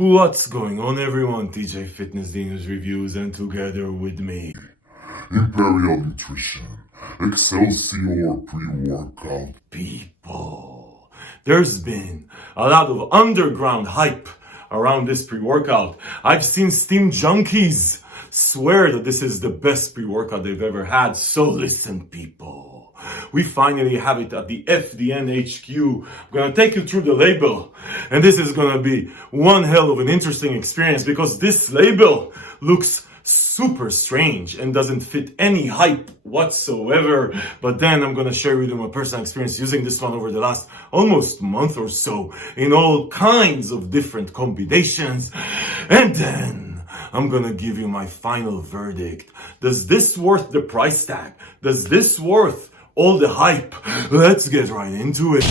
What's going on, everyone? TJ Fitness News Reviews, and together with me, Imperial Nutrition, Excelsior pre-workout. people. There's been a lot of underground hype around this pre-workout. I've seen Steam Junkies swear that this is the best pre-workout they've ever had. So listen, people. We finally have it at the FDN HQ. I'm gonna take you through the label. And this is gonna be one hell of an interesting experience because this label looks super strange and doesn't fit any hype whatsoever. But then I'm gonna share with you my personal experience using this one over the last almost month or so in all kinds of different combinations. And then I'm gonna give you my final verdict. Does this worth the price tag? Does this worth all the hype? Let's get right into it.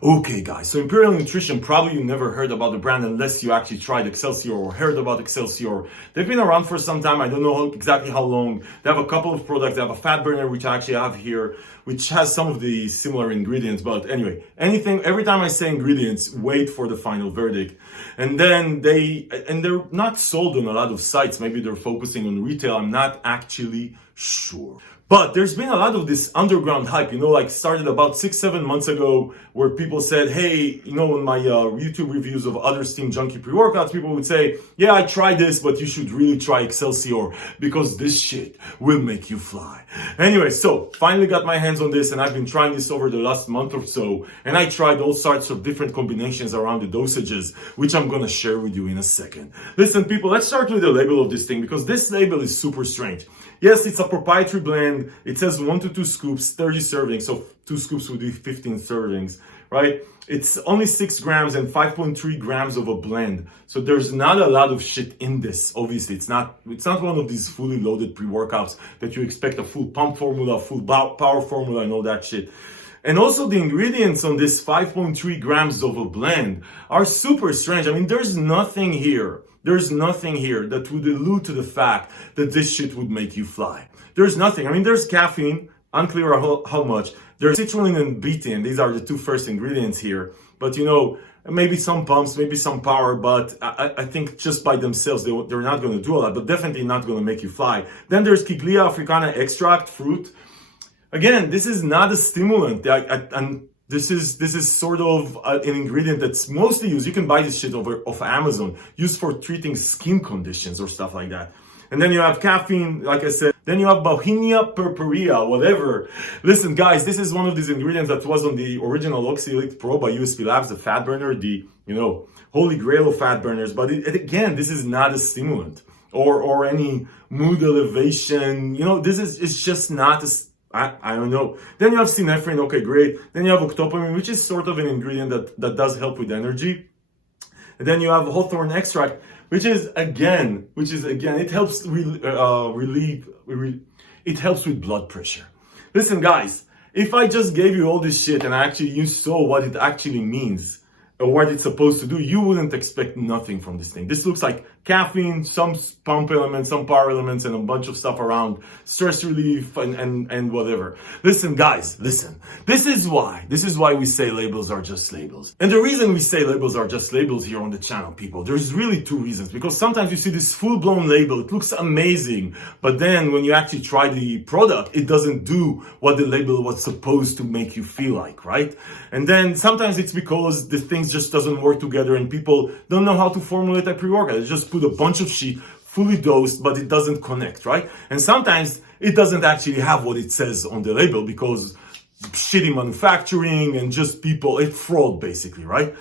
Okay guys, so Imperial Nutrition, probably you never heard about the brand unless you actually tried Excelsior or heard about Excelsior. They've been around for some time, I don't know exactly how long. They have a couple of products, they have a fat burner, which I actually have here, which has some of the similar ingredients. But anyway, every time I say ingredients, wait for the final verdict. And then they're not sold on a lot of sites, maybe they're focusing on retail, I'm not actually sure. But there's been a lot of this underground hype, like started about 6-7 months ago, where people said, hey, in my YouTube reviews of other Steam Junkie pre-workouts, people would say, yeah, I tried this, but you should really try Excelsior because this shit will make you fly. Anyway, so finally got my hands on this and I've been trying this over the last month or so. And I tried all sorts of different combinations around the dosages, which I'm going to share with you in a second. Listen, people, let's start with the label of this thing because this label is super strange. Yes, it's a proprietary blend. It says 1 to 2 scoops, 30 servings. So 2 scoops would be 15 servings, right? It's only 6 grams and 5.3 grams of a blend. So there's not a lot of shit in this. Obviously, it's not one of these fully loaded pre-workouts that you expect a full pump formula, full power formula and all that shit. And also the ingredients on this 5.3 grams of a blend are super strange. I mean, there's nothing here that would allude to the fact that this shit would make you fly. There's nothing. I mean, there's caffeine, unclear how much. There's citrulline and betaine. These are the two first ingredients here. But maybe some pumps, maybe some power, but I think just by themselves, they're not going to do a lot, but definitely not going to make you fly. Then there's Kiglia africana extract, fruit. Again, this is not a stimulant. And this is sort of an ingredient that's mostly used. You can buy this shit off Amazon, used for treating skin conditions or stuff like that. And then you have caffeine, like I said. Then you have Bauhinia purpurea, whatever. Listen, guys, this is one of these ingredients that was on the original Oxy-Elite Pro by USP Labs, the fat burner, the holy grail of fat burners. But again, this is not a stimulant or any mood elevation. It's just not I don't know. Then you have synephrine, okay, great. Then you have octopamine, which is sort of an ingredient that does help with energy. And then you have hawthorn extract, which is again, it helps it helps with blood pressure. Listen, guys, if I just gave you all this shit and you saw what it actually means or what it's supposed to do, you wouldn't expect nothing from this thing. This looks like caffeine, some pump elements, some power elements, and a bunch of stuff around stress relief and whatever. Listen, guys, listen. This is why we say labels are just labels. And the reason we say labels are just labels here on the channel, people, there's really two reasons. Because sometimes you see this full-blown label, it looks amazing, but then when you actually try the product, it doesn't do what the label was supposed to make you feel like, right? And then sometimes it's because the things just doesn't work together and people don't know how to formulate a pre-workout. They just put a bunch of shit fully dosed, but it doesn't connect, right? And sometimes it doesn't actually have what it says on the label because shitty manufacturing and just it's fraud basically, right?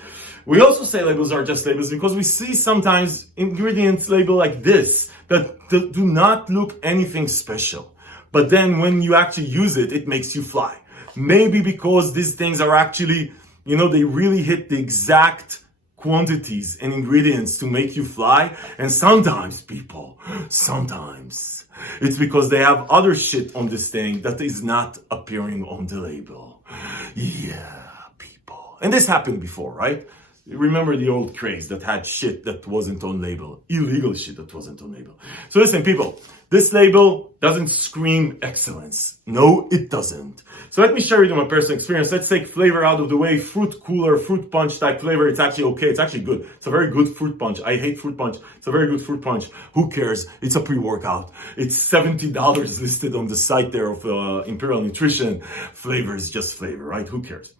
We also say labels are just labels because we see sometimes ingredients labeled like this that do not look anything special. But then when you actually use it, it makes you fly. Maybe because these things are actually, they really hit the exact quantities and ingredients to make you fly. And sometimes, people, it's because they have other shit on this thing that is not appearing on the label. Yeah, people. And this happened before, right? Remember the old craze that had shit that wasn't on label, illegal shit that wasn't on label. So listen, people, this label doesn't scream excellence. No, it doesn't. So let me share with you my personal experience. Let's take flavor out of the way. Fruit cooler, fruit punch type flavor. It's actually okay. It's actually good. It's a very good fruit punch. I hate fruit punch. It's a very good fruit punch. Who cares? It's a pre-workout. It's $70 listed on the site there of Imperial Nutrition. Flavor is just flavor, right? Who cares?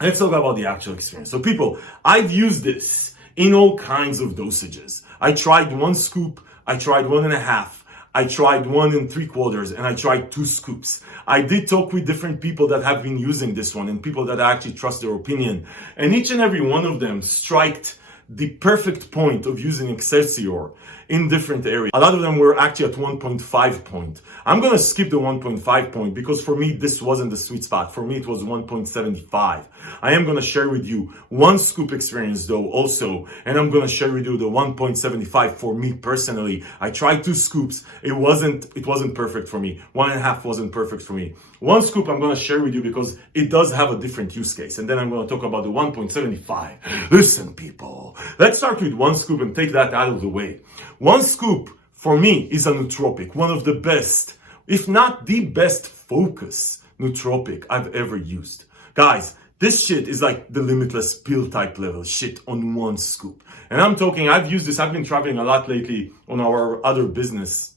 Let's talk about the actual experience. So people, I've used this in all kinds of dosages. I tried 1 scoop, I tried 1.5, I tried 1 3/4, and I tried 2 scoops. I did talk with different people that have been using this one and people that I actually trust their opinion. And each and every one of them striked the perfect point of using Excelsior in different areas. A lot of them were actually at 1.5 point. I'm gonna skip the 1.5 point because for me, this wasn't the sweet spot. For me, it was 1.75. I am gonna share with you 1 scoop experience though also, and I'm gonna share with you the 1.75 for me personally. I tried 2 scoops. It wasn't perfect for me. 1.5 wasn't perfect for me. 1 scoop I'm gonna share with you because it does have a different use case. And then I'm gonna talk about the 1.75. Listen, people, let's start with 1 scoop and take that out of the way. 1 scoop for me is a nootropic, one of the best, if not the best focus nootropic I've ever used. Guys, this shit is like the limitless pill type level shit on 1 scoop. And I'm talking, I've used this, I've been traveling a lot lately on our other business.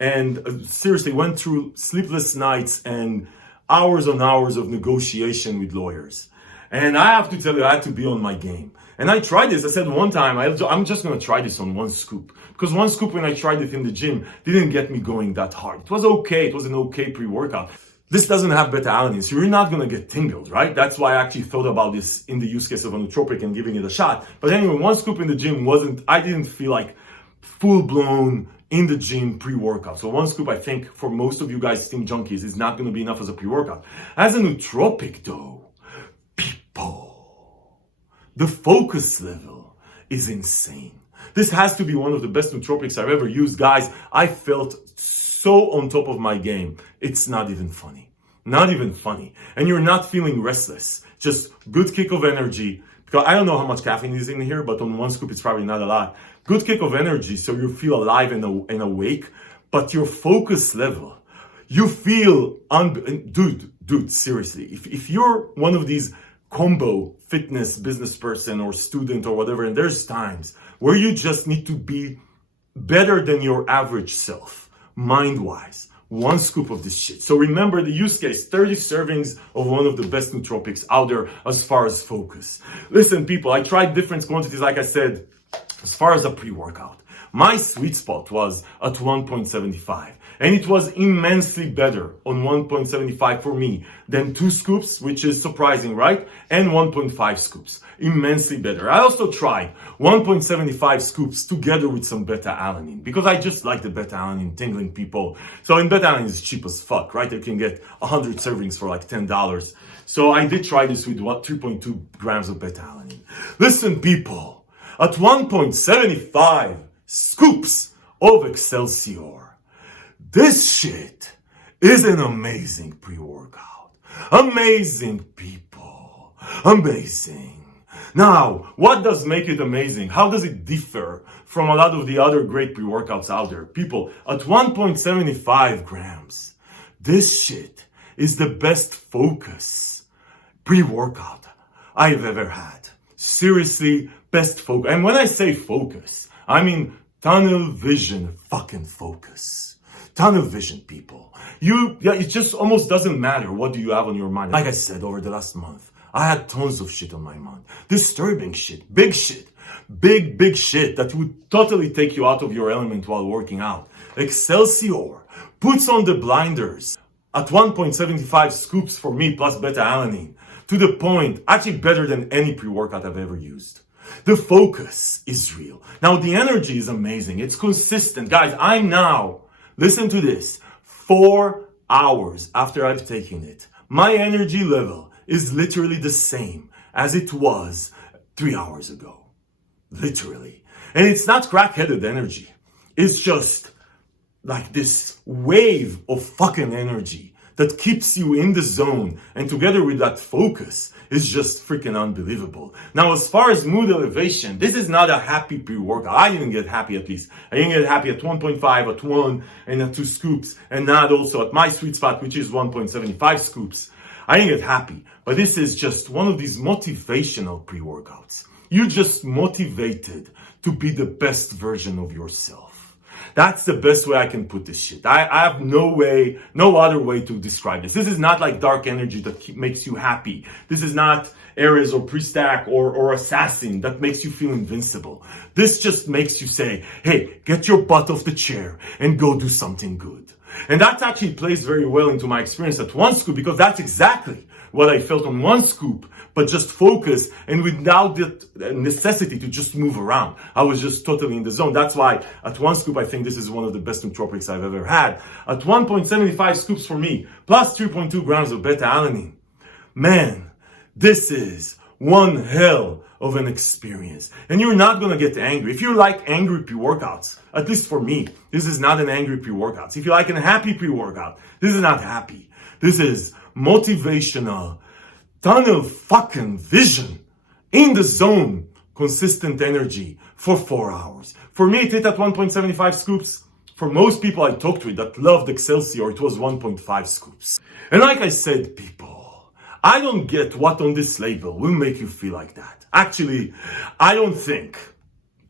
And seriously went through sleepless nights and hours on hours of negotiation with lawyers. And I have to tell you, I had to be on my game. And I tried this. I said one time, I'm just going to try this on 1 scoop. Because 1 scoop, when I tried it in the gym, didn't get me going that hard. It was okay. It was an okay pre-workout. This doesn't have beta-alanine, so you're not going to get tingled, right? That's why I actually thought about this in the use case of a nootropic and giving it a shot. But anyway, 1 scoop in the gym I didn't feel like full-blown in the gym pre-workout. So 1 scoop, I think, for most of you guys, Steam Junkies, is not going to be enough as a pre-workout. As a nootropic, though, the focus level is insane. This has to be one of the best nootropics I've ever used. Guys, I felt so on top of my game. It's not even funny. Not even funny. And you're not feeling restless. Just good kick of energy. Because I don't know how much caffeine is in here, but on 1 scoop, it's probably not a lot. Good kick of energy, so you feel alive and awake. But your focus level, you feel, dude, seriously. If you're one of these combo fitness business person or student or whatever, and there's times where you just need to be better than your average self, mind-wise. 1 scoop of this shit. So remember the use case, 30 servings of one of the best nootropics out there as far as focus. Listen, people, I tried different quantities, like I said, as far as a pre-workout. My sweet spot was at 1.75. And it was immensely better on 1.75 for me than 2 scoops, which is surprising, right? And 1.5 scoops. Immensely better. I also tried 1.75 scoops together with some beta-alanine because I just like the beta-alanine tingling, people. So in beta-alanine is cheap as fuck, right? You can get 100 servings for like $10. So I did try this with 3.2 grams of beta-alanine. Listen, people, at 1.75 scoops of Excelsior, this shit is an amazing pre-workout. Amazing, people. Amazing. Now, what does make it amazing? How does it differ from a lot of the other great pre-workouts out there? People, at 1.75 grams, this shit is the best focus pre-workout I've ever had. Seriously, best focus. And when I say focus, I mean tunnel vision fucking focus. Tunnel vision, people. It just almost doesn't matter what do you have on your mind. Like I said, over the last month, I had tons of shit on my mind. Disturbing shit, big shit that would totally take you out of your element while working out. Excelsior puts on the blinders at 1.75 scoops for me plus beta-alanine to the point, actually better than any pre-workout I've ever used. The focus is real. Now, the energy is amazing. It's consistent. Guys, I'm now, listen to this, 4 hours after I've taken it, my energy level is literally the same as it was 3 hours ago. Literally. And it's not crack-headed energy. It's just like this wave of fucking energy that keeps you in the zone, and together with that focus, is just freaking unbelievable. Now, as far as mood elevation, this is not a happy pre-workout. I didn't get happy, at least. I didn't get happy at 1.5, at 1, and at 2 scoops, and not also at my sweet spot, which is 1.75 scoops. I didn't get happy, but this is just one of these motivational pre-workouts. You're just motivated to be the best version of yourself. That's the best way I can put this shit. I have no other way to describe this. This is not like dark energy that makes you happy. This is not Ares or Pre-Stack or Assassin that makes you feel invincible. This just makes you say, hey, get your butt off the chair and go do something good. And that actually plays very well into my experience at 1 scoop, because that's exactly what I felt on 1 scoop, but just focus and without the necessity to just move around. I was just totally in the zone. That's why at 1 scoop, I think this is one of the best nootropics I've ever had. At 1.75 scoops for me, plus 3.2 grams of beta-alanine. Man, this is one hell of an experience. And you're not gonna get angry. If you like angry pre-workouts, at least for me, this is not an angry pre-workout. If you like a happy pre-workout, this is not happy. This is motivational, ton of fucking vision, in the zone, consistent energy for 4 hours. For me, it hit at 1.75 scoops. For most people I talked with that loved Excelsior, it was 1.5 scoops. And like I said, people, I don't get what on this label will make you feel like that. Actually, I don't think.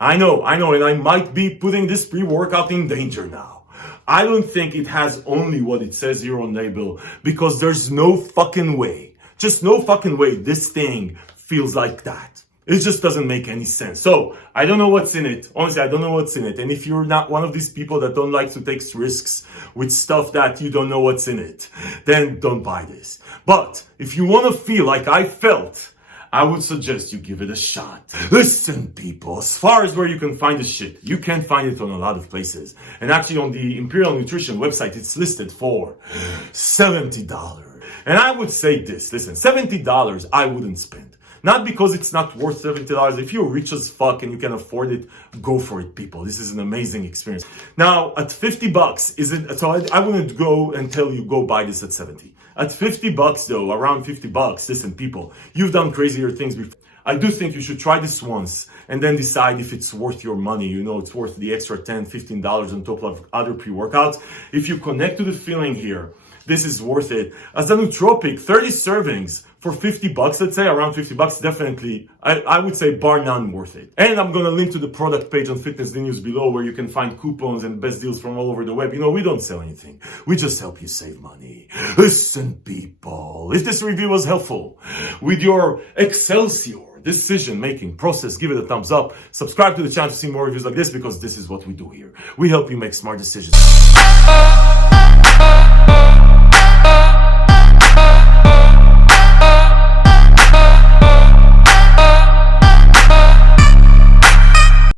I know, and I might be putting this pre-workout in danger now. I don't think it has only what it says here on label, because there's no fucking way, just no fucking way this thing feels like that. It just doesn't make any sense. So, I don't know what's in it. Honestly, I don't know what's in it. And if you're not one of these people that don't like to take risks with stuff that you don't know what's in it, then don't buy this. But, if you want to feel like I felt, I would suggest you give it a shot. Listen, people, as far as where you can find this shit, you can find it on a lot of places. And actually on the Imperial Nutrition website, it's listed for $70. And I would say this, listen, $70 I wouldn't spend. Not because it's not worth $70. If you're rich as fuck and you can afford it, go for it, people. This is an amazing experience. Now, at $50, is it? So I wouldn't go and tell you go buy this at 70. At $50 though, around $50, listen, people, you've done crazier things before. I do think you should try this once and then decide if it's worth your money. You know, it's worth the extra $10, $15 on top of other pre-workouts. If you connect to the feeling here, this is worth it. As a nootropic, 30 servings for $50, let's say around $50, definitely, I would say bar none worth it. And I'm gonna link to the product page on Fitness News below where you can find coupons and best deals from all over the web. You know, we don't sell anything. We just help you save money. Listen, people, if this review was helpful with your Excelsior decision-making process, give it a thumbs up. Subscribe to the channel to see more reviews like this, because this is what we do here. We help you make smart decisions.